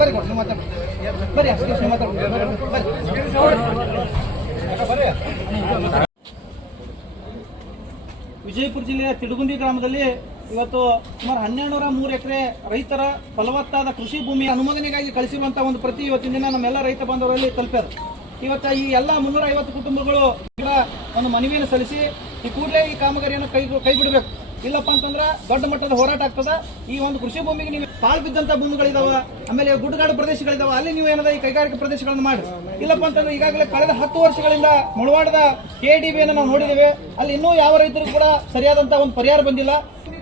ಬರ್ರಿ ಕೊಡ್ತೀನಿ ಮಾತಾಡಿ ಬರ್ರಿ ಅಷ್ಟು ಮಾತಾಡ್ರಿ ವಿಜಯಪುರ ಜಿಲ್ಲೆಯ ತಿಡುಗುಂದಿ ಗ್ರಾಮದಲ್ಲಿ ಇವತ್ತು ಸುಮಾರು 1203 ಎಕರೆ ರೈತರ ಫಲವತ್ತಾದ ಕೃಷಿ ಭೂಮಿ ಅನುಮೋದನೆಗಾಗಿ ಕಳಿಸಿರುವಂತಹ ಒಂದು ಪ್ರತಿ ಇವತ್ತಿನ ದಿನ ನಮ್ಮೆಲ್ಲ ರೈತ ಬಾಂಧವರಲ್ಲಿ ತಲುಪ್ಯಾರ. ಇವತ್ತು ಈ ಎಲ್ಲ 350 ಕುಟುಂಬಗಳು ಒಂದು ಮನವಿಯನ್ನು ಸಲ್ಲಿಸಿ ಈ ಕೂಡಲೇ ಈ ಕಾಮಗಾರಿಯನ್ನು ಕೈ ಬಿಡಬೇಕು. ಇಲ್ಲಪ್ಪ ಅಂತಂದ್ರೆ ದೊಡ್ಡ ಮಟ್ಟದ ಹೋರಾಟ ಆಗ್ತದ. ಈ ಒಂದು ಕೃಷಿ ಭೂಮಿಗೆ ನೀವು ಪಾಳು ಬಿದ್ದಂತ ಭೂಮಿಗಳಿದಾವ, ಆಮೇಲೆ ಗುಡ್ಡಗಾಡು ಪ್ರದೇಶಗಳಿದಾವ, ಅಲ್ಲಿ ನೀವು ಏನದ ಈ ಕೈಗಾರಿಕಾ ಪ್ರದೇಶಗಳನ್ನು ಮಾಡಿ. ಇಲ್ಲಪ್ಪ ಅಂತಂದ್ರೆ ಈಗಾಗಲೇ ಕಳೆದ 10 ವರ್ಷಗಳಿಂದ ಮುಳವಾಡದ KDBಯನ್ನು ನಾವು ನೋಡಿದ್ದೇವೆ. ಅಲ್ಲಿ ಇನ್ನೂ ಯಾವ ರೈತರು ಕೂಡ ಸರಿಯಾದಂತ ಒಂದು ಪರಿಹಾರ ಬಂದಿಲ್ಲ.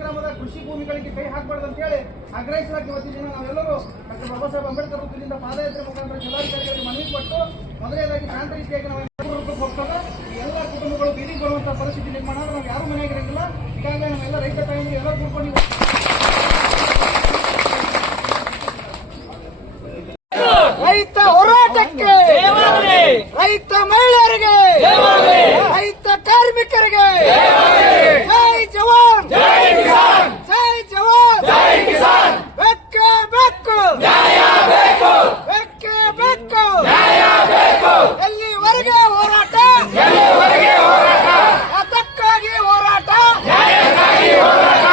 ಗ್ರಾಮದ ಕೃಷಿ ಭೂಮಿಗಳಿಗೆ ಕೈ ಹಾಕಬಾರ್ದು ಅಂತ ಹೇಳಿ ಆಗ್ರಹಿಸಲಾಗಿ ಇವತ್ತಿನ ದಿನ ನಾವೆಲ್ಲರೂ ಡಾಕ್ಟರ್ ಬಾಬಾ ಸಾಹೇಬ್ ಅಂಬೇಡ್ಕರ್ ವೃತ್ತದಿಂದ ಪಾದಯಾತ್ರೆ ಮುಖಾಂತರ ಜಿಲ್ಲಾಧಿಕಾರಿಗಳಿಗೆ ಮನವಿ ಕೊಟ್ಟು ಮೊದಲನೇದಾಗಿ ಶಾಂತ ರೀತಿಯಾಗಿ ನಾವು ಹೋಗ್ತದೆ. ಎಲ್ಲ ಕುಟುಂಬಗಳು ಬೀದಿಗೆ ಬರುವಂತಹ ಪರಿಸ್ಥಿತಿ ನಿರ್ಮಾಣ ಆದ್ರೆ ನಾವು ಯಾರು ಮನೆಯಾಗಿರಂಗಿಲ್ಲ. ಈಗಾಗಲೇ ನಮ್ಮೆಲ್ಲ ರೈತ ತಾಯಿಗಳು ಎಲ್ಲರೂ ಕೂತ್ಕೊಂಡು ರೈತ ಹೋರಾಟಕ್ಕೆ, ರೈತ ಮಹಿಳೆಯರಿಗೆ, ರೈತ ಕಾರ್ಮಿಕರಿಗೆ ಜೈ ಜವಾನ್, ಜೈ ಕಿಸಾನ್, ಜೈ ಜವಾನ್, ಜೈ ಕಿಸಾನ್. ಬೆಕ್ಕೆ ಬೆಕ್ಕು ನ್ಯಾಯ ಬೇಕು, ಬೆಕ್ಕೆ ಬೆಕ್ಕು ನ್ಯಾಯ ಬೇಕು. ಎಲ್ಲಿವರೆಗೆ ಹೋರಾಟ, ಎಲ್ಲಿವರೆಗೆ ಹೋರಾಟ, ಅದಕ್ಕಾಗಿ ಹೋರಾಟ, ನ್ಯಾಯಕ್ಕಾಗಿ ಹೋರಾಟ.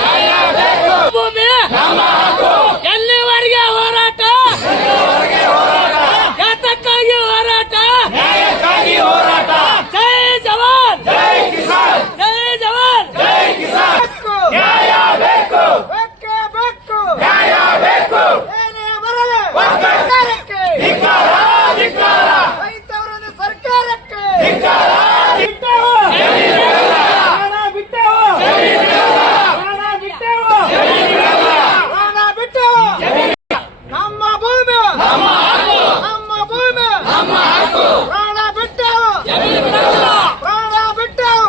ನ್ಯಾಯ ಬೇಕು, ಭೂಮಿ ನಮ್ಮ ಹಕ್ಕು. ಎಲ್ಲಿವರೆಗೆ ಹೋರಾಟ, ಎಲ್ಲಿವರೆಗೆ ಹೋರಾಟ, ಯಾತಕ್ಕಾಗಿ ಹೋರಾಟ, ನ್ಯಾಯಕ್ಕಾಗಿ ಹೋರಾಟ. ಜೈ ಜವಾನ್, ಜೈ ಕಿಸಾನ್, ಜೈ ಜವಾನ್, ಜೈ ಕಿಸಾನ್. ನ್ಯಾಯ ಬೇಕು, ಬೆಕ್ಕೆ ಬೆಕ್ಕು ನ್ಯಾಯ ಬೇಕು. ಏನೇ ಬರಲಿ ಸರ್ಕಾರಕ್ಕೆ ಧಿಕ್ಕಾರ, ಧಿಕ್ಕಾರ. ರೈತವರನ್ನು ಸರ್ಕಾರಕ್ಕೆ ಧಿಕ್ಕಾರ. ಬಿಟ್ಟೆವು ಪ್ರಾಣ, ಬಿಟ್ಟೆವು ಪ್ರಾಣ, ಬಿಟ್ಟೆವು ಪ್ರಾಣ, ಬಿಟ್ಟೆವು. ನಮ್ಮ ಭೂಮಿ ನಮ್ಮ ಹಕ್ಕು, ನಮ್ಮ ಭೂಮಿ ನಮ್ಮ ಹಕ್ಕು. ಪ್ರಾಣ ಬಿಟ್ಟೆವು ಪ್ರಾಣ, ಬಿಟ್ಟೆವು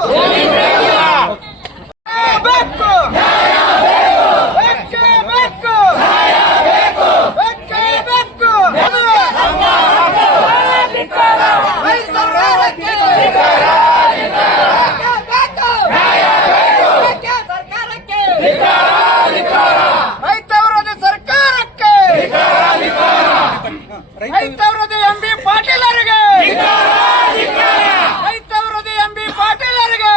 ಬೇಕು, ಬೆಕ್ಕೆ ಬೆಕ್ಕು ನ್ಯಾಯ ಬೇಕು, ಬೆಕ್ಕೆ ಬೆಕ್ಕು ನಮ್ಮ ಹಕ್ಕು. ರೈತ ಸರ್ಕಾರಕ್ಕೆ ಧಿಕ್ಕಾರ, ನ್ಯಾಯ ಬೇಕು, ಬೆಕ್ಕೆ ಸರ್ಕಾರಕ್ಕೆ ಧಿಕ್ಕಾರ, ಧಿಕ್ಕಾರ. ರೈತ ವಿರೋಧಿ ಸರ್ಕಾರಕ್ಕೆ ಧಿಕ್ಕಾರ, ಧಿಕ್ಕಾರ. ರೈತ ವಿರೋಧಿ MB ಪಾಟೀಲರಿಗೆ ಧಿಕ್ಕಾರ, ಧಿಕ್ಕಾರ. ರೈತ ವಿರೋಧಿ MB ಪಾಟೀಲರಿಗೆ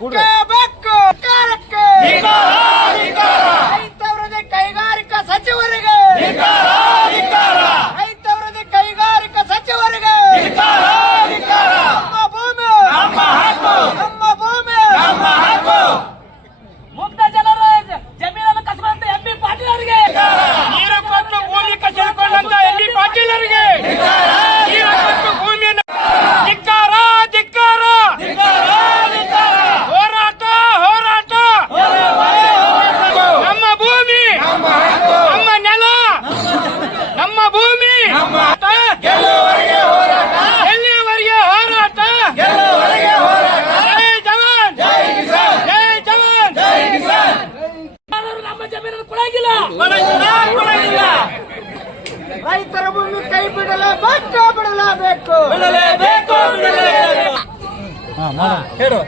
ಬೆಕ್ಕೆ ಬೆಕ್ಕು ಸರ್ಕಾರಕ್ಕೆ ಧಿಕ್ಕಾರ, ಧಿಕ್ಕಾರ. ರೈತ ವಿರೋಧಿ ಕೈಗಾರಿಕಾ ಸಚಿವರಿಗೆ ಧಿಕ್ಕಾರ, ಧಿಕ್ಕಾರ. ರೈತ ವಿರೋಧಿ ಕೈಗಾರಿಕಾ ಸಚಿವರಿಗೆ ಧಿಕ್ಕಾರ, ಧಿಕ್ಕಾರ. ನಮ್ಮ ಭೂಮಿ ನಮ್ಮ ಹಕ್ಕು, ನಮ್ಮ ಭೂಮಿ ನಮ್ಮ ಹಕ್ಕು. ಮುಗ್ಧ ಜನರ ಜಮೀನನ್ನು ಕಸಿದಂತ MB ಪಾಟೀಲರಿಗೆ, ನೀರು ಕೊಟ್ಟು ಭೂಮಿ ಕಸಿದುಕೊಂಡಂತ MB ಪಾಟೀಲರಿಗೆ ನೀರು ಕೊಟ್ಟು ಭೂಮಿಯನ್ನು ಧಿಕ್ಕಾರ, ಧಿಕ್ಕಾರ, ಧಿಕ್ಕಾರ, ಧಿಕ್ಕಾರ. ಹೋರಾಟ, ಹೋರಾಟ, ನಮ್ಮ ಭೂಮಿ ನಮ್ಮ ನೆಲ, ನಮ್ಮ ಭೂಮಿ ಗೆಲ್ಲುವವರೆಗೆ ಹೋರಾಟ, ಎಲ್ಲಿವರೆಗೆ ಹೋರಾಟ, ಗೆಲ್ಲುವರೆಗೆ ಹೋರಾಟ. ಜೈ ಜವಾನ್, ಜೈ ಕಿಸಾನ್, ಜೈ ಜವಾನ್, ಜೈ ಕಿಸಾನ್. ನಮ್ಮ ಜಮೀನನ್ನು ಕೊಡಂಗಿಲ್ಲ, ಕೊಡಂಗಿಲ್ಲ. ರೈತರ ಭೂಮಿ ಕೈ ಬಿಡಲೇಬೇಕು, ಬಿಡಲೇಬೇಕು, ಬಿಡಲೇಬೇಕು, ಬಿಡಲೇಬೇಕು. ಹೇಳು.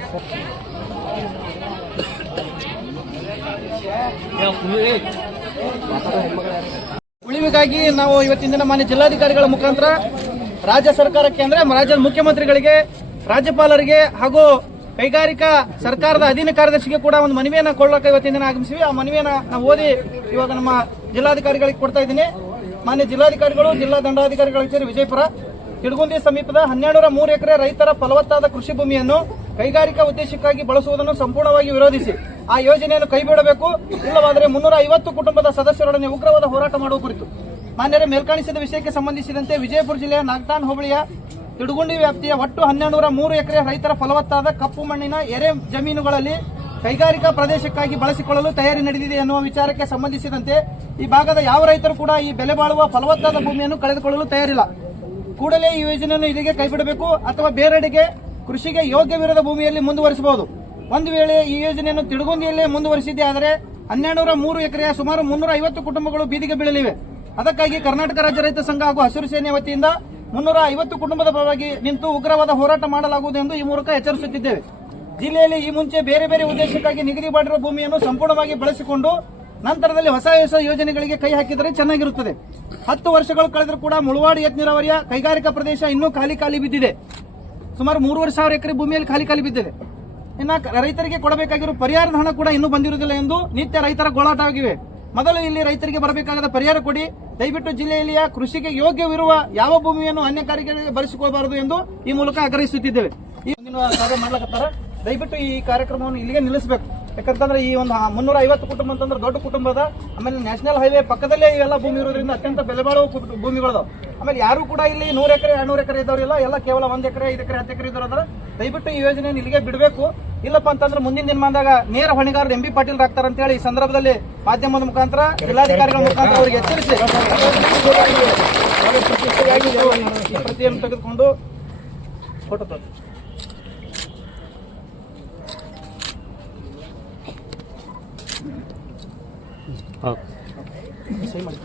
ಉಳಿವಿಗಾಗಿ ನಾವು ಇವತ್ತಿನ ದಿನ ಮಾನ್ಯ ಜಿಲ್ಲಾಧಿಕಾರಿಗಳ ಮುಖಾಂತರ ರಾಜ್ಯ ಸರ್ಕಾರಕ್ಕೆ ಅಂದ್ರೆ ರಾಜ್ಯದ ಮುಖ್ಯಮಂತ್ರಿಗಳಿಗೆ, ರಾಜ್ಯಪಾಲರಿಗೆ ಹಾಗೂ ಕೈಗಾರಿಕಾ ಸರ್ಕಾರದ ಅಧೀನ ಕಾರ್ಯದರ್ಶಿಗೆ ಕೂಡ ಒಂದು ಮನವಿಯನ್ನ ಕೊಡಲಿಕ್ಕೆ ಇವತ್ತಿನ ದಿನ ಆಗಮಿಸಿವಿ. ಆ ಮನವಿಯನ್ನ ನಾವು ಓದಿ ಇವಾಗ ನಮ್ಮ ಜಿಲ್ಲಾಧಿಕಾರಿಗಳಿಗೆ ಕೊಡ್ತಾ ಇದ್ದೀನಿ. ಮಾನ್ಯ ಜಿಲ್ಲಾಧಿಕಾರಿಗಳು, ಜಿಲ್ಲಾ ದಂಡಾಧಿಕಾರಿಗಳ ಕಚೇರಿ ವಿಜಯಪುರ, ತಿಡುಗುಂದಿ ಸಮೀಪದ 1203 ಎಕರೆ ರೈತರ ಫಲವತ್ತಾದ ಕೃಷಿ ಭೂಮಿಯನ್ನು ಕೈಗಾರಿಕಾ ಉದ್ದೇಶಕ್ಕಾಗಿ ಬಳಸುವುದನ್ನು ಸಂಪೂರ್ಣವಾಗಿ ವಿರೋಧಿಸಿ ಆ ಯೋಜನೆಯನ್ನು ಕೈಬಿಡಬೇಕು. ಇಲ್ಲವಾದರೆ 350 ಕುಟುಂಬದ ಸದಸ್ಯರೊಡನೆ ಉಗ್ರವಾದ ಹೋರಾಟ ಮಾಡುವ ಕುರಿತು ಮಾನ್ಯರೇ ಮೇಲ್ಕಾಣಿಸಿದ ವಿಷಯಕ್ಕೆ ಸಂಬಂಧಿಸಿದಂತೆ ವಿಜಯಪುರ ಜಿಲ್ಲೆಯ ನಾಗಟಾನ್ ಹೋಬಳಿಯ ತಿಡುಗುಂಡಿ ವ್ಯಾಪ್ತಿಯ ಒಟ್ಟು 1203 ಎಕರೆ ರೈತರ ಫಲವತ್ತಾದ ಕಪ್ಪು ಮಣ್ಣಿನ ಎರೆ ಜಮೀನುಗಳಲ್ಲಿ ಕೈಗಾರಿಕಾ ಪ್ರದೇಶಕ್ಕಾಗಿ ಬಳಸಿಕೊಳ್ಳಲು ತಯಾರಿ ನಡೆದಿದೆ ಎನ್ನುವ ವಿಚಾರಕ್ಕೆ ಸಂಬಂಧಿಸಿದಂತೆ ಈ ಭಾಗದ ಯಾವ ರೈತರು ಕೂಡ ಈ ಬೆಲೆ ಬಾಳುವ ಫಲವತ್ತಾದ ಭೂಮಿಯನ್ನು ಕಳೆದುಕೊಳ್ಳಲು ತಯಾರಿಲ್ಲ. ಕೂಡಲೇ ಈ ಯೋಜನೆಯನ್ನು ಇಲ್ಲಿಗೆ ಕೈಬಿಡಬೇಕು ಅಥವಾ ಬೇರೆಡೆಗೆ ಕೃಷಿಗೆ ಯೋಗ್ಯವಿರದ ಭೂಮಿಯಲ್ಲಿ ಮುಂದುವರಿಸಬಹುದು. ಒಂದು ವೇಳೆ ಈ ಯೋಜನೆಯನ್ನು ತಿಡುಗುಂದಿಯಲ್ಲೇ ಮುಂದುವರಿಸಿದ್ದೇ ಆದರೆ 1203 ಎಕರೆಯ ಸುಮಾರು 350 ಕುಟುಂಬಗಳು ಬೀದಿಗೆ ಬೀಳಲಿವೆ. ಅದಕ್ಕಾಗಿ ಕರ್ನಾಟಕ ರಾಜ್ಯ ರೈತ ಸಂಘ ಹಾಗೂ ಹಸಿರು ಸೇನೆ ವತಿಯಿಂದ 350 ಕುಟುಂಬದ ಪರವಾಗಿ ನಿಂತು ಉಗ್ರವಾದ ಹೋರಾಟ ಮಾಡಲಾಗುವುದು ಎಂದು ಈ ಮೂಲಕ ಎಚ್ಚರಿಸುತ್ತಿದ್ದೇವೆ. ಜಿಲ್ಲೆಯಲ್ಲಿ ಈ ಮುಂಚೆ ಬೇರೆ ಬೇರೆ ಉದ್ದೇಶಕ್ಕಾಗಿ ನಿಗದಿ ಮಾಡಿರುವ ಭೂಮಿಯನ್ನು ಸಂಪೂರ್ಣವಾಗಿ ಬಳಸಿಕೊಂಡು ನಂತರದಲ್ಲಿ ಹೊಸ ಯೋಜನೆಗಳಿಗೆ ಕೈ ಹಾಕಿದರೆ ಚೆನ್ನಾಗಿರುತ್ತದೆ. 10 ವರ್ಷಗಳು ಕಳೆದರೂ ಕೂಡ ಮುಳವಾಡಿ ಏತ ನೀರಾವರಿಯ ಕೈಗಾರಿಕಾ ಪ್ರದೇಶ ಇನ್ನೂ ಖಾಲಿ ಬಿದ್ದಿದೆ. ಸುಮಾರು 3,500 ಎಕರೆ ಭೂಮಿಯಲ್ಲಿ ಖಾಲಿ ಬಿದ್ದಿದೆ. ಇನ್ನು ರೈತರಿಗೆ ಕೊಡಬೇಕಾಗಿರುವ ಪರಿಹಾರದ ಹಣ ಕೂಡ ಇನ್ನೂ ಬಂದಿರುವುದಿಲ್ಲ ಎಂದು ನಿತ್ಯ ರೈತರ ಗೋಳಾಟವಾಗಿವೆ. ಮೊದಲು ಇಲ್ಲಿ ರೈತರಿಗೆ ಬರಬೇಕಾದ ಪರಿಹಾರ ಕೊಡಿ. ದಯವಿಟ್ಟು ಜಿಲ್ಲೆಯಲ್ಲಿಯ ಕೃಷಿಗೆ ಯೋಗ್ಯವಿರುವ ಯಾವ ಭೂಮಿಯನ್ನು ಅನ್ಯ ಕಾರ್ಯಗಳಿಗೆ ಬಳಸಿಕೊಳ್ಳಬಾರದು ಎಂದು ಈ ಮೂಲಕ ಆಗ್ರಹಿಸುತ್ತಿದ್ದೇವೆ. ಈ ಮುಂದಿನ ಕಾರ್ಯ ಮಾಡ್ಲಕತ್ತಾರ. ದಯವಿಟ್ಟು ಈ ಕಾರ್ಯಕ್ರಮವನ್ನು ಇಲ್ಲಿಗೆ ನಿಲ್ಲಿಸಬೇಕು. ಯಾಕಂತಂದ್ರೆ ಈ ಒಂದು 350 ಕುಟುಂಬ ಅಂತಂದ್ರೆ ದೊಡ್ಡ ಕುಟುಂಬದ. ಆಮೇಲೆ ನ್ಯಾಷನಲ್ ಹೈವೇ ಪಕ್ಕದಲ್ಲೇ ಇವೆಲ್ಲ ಭೂಮಿ ಇರೋದ್ರಿಂದ ಅತ್ಯಂತ ಬೆಲೆ ಬಾಳುವ ಭೂಮಿಗಳದಾವ. ಆಮೇಲೆ ಯಾರು ಕೂಡ ಇಲ್ಲಿ 100 ಎಕರೆ 200 ಎಕರೆ ಇದ್ದವರಿಲ್ಲ, ಎಲ್ಲ ಕೇವಲ 1 ಎಕರೆ 5 ಎಕರೆ 10 ಎಕರೆ ಇದ್ದವ್ರ. ದಯವಿಟ್ಟು ಈ ಯೋಜನೆಯನ್ನು ಇಲ್ಲಿಗೆ ಬಿಡಬೇಕು. ಇಲ್ಲಪ್ಪ ಅಂತಂದ್ರೆ ಮುಂದಿನ ದಿನಮಾನದಾಗ ನೇರ ಹೊಣೆಗಾರರು MB ಪಾಟೀಲ್ ಆಗ್ತಾರೆ ಅಂತ ಹೇಳಿ ಈ ಸಂದರ್ಭದಲ್ಲಿ ಮಾಧ್ಯಮದ ಮುಖಾಂತರ ಜಿಲ್ಲಾಧಿಕಾರಿಗಳ ಮುಖಾಂತರ ಅವರಿಗೆ ಎಚ್ಚರಿಸಿ ಈ ಪ್ರತಿಯನ್ನು ತೆಗೆದುಕೊಂಡು ಫೋಟೋ ತಗೊಳ್ಳಿ. ಸಹಿ ಮಾಡಿ